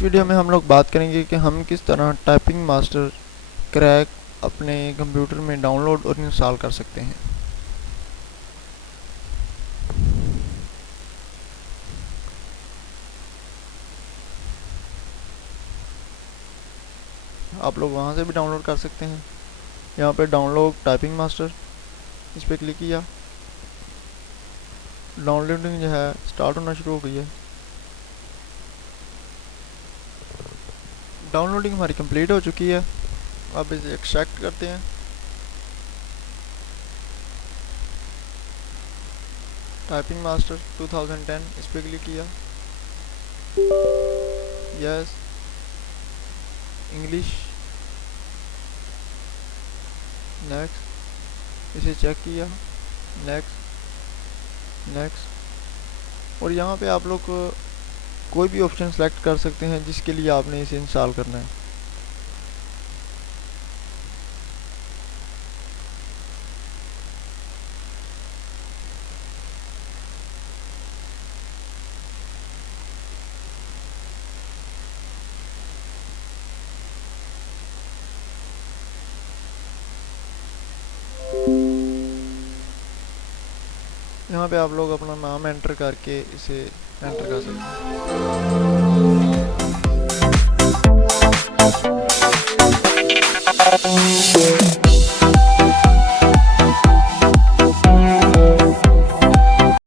इस वीडियो में हम लोग बात करेंगे कि हम किस तरह टाइपिंग मास्टर क्रैक अपने कंप्यूटर में डाउनलोड और इंस्टॉल कर सकते हैं। आप लोग वहां से भी डाउनलोड कर सकते हैं। यहाँ पे डाउनलोड टाइपिंग मास्टर, इस पर क्लिक किया। डाउनलोडिंग जो है स्टार्ट होना शुरू हो गई है। डाउनलोडिंग हमारी कंप्लीट हो चुकी है। अब इसे एक्सट्रैक्ट करते हैं। टाइपिंग मास्टर 2010, इस पर क्लिक किया। यस, इंग्लिश, नेक्स्ट, इसे चेक किया। Next, next. और यहाँ पे आप लोग कोई भी ऑप्शन सेलेक्ट कर सकते हैं जिसके लिए आपने इसे इंस्टॉल करना है। यहाँ पे आप लोग अपना नाम एंटर करके इसे एंटर कर सकते हैं।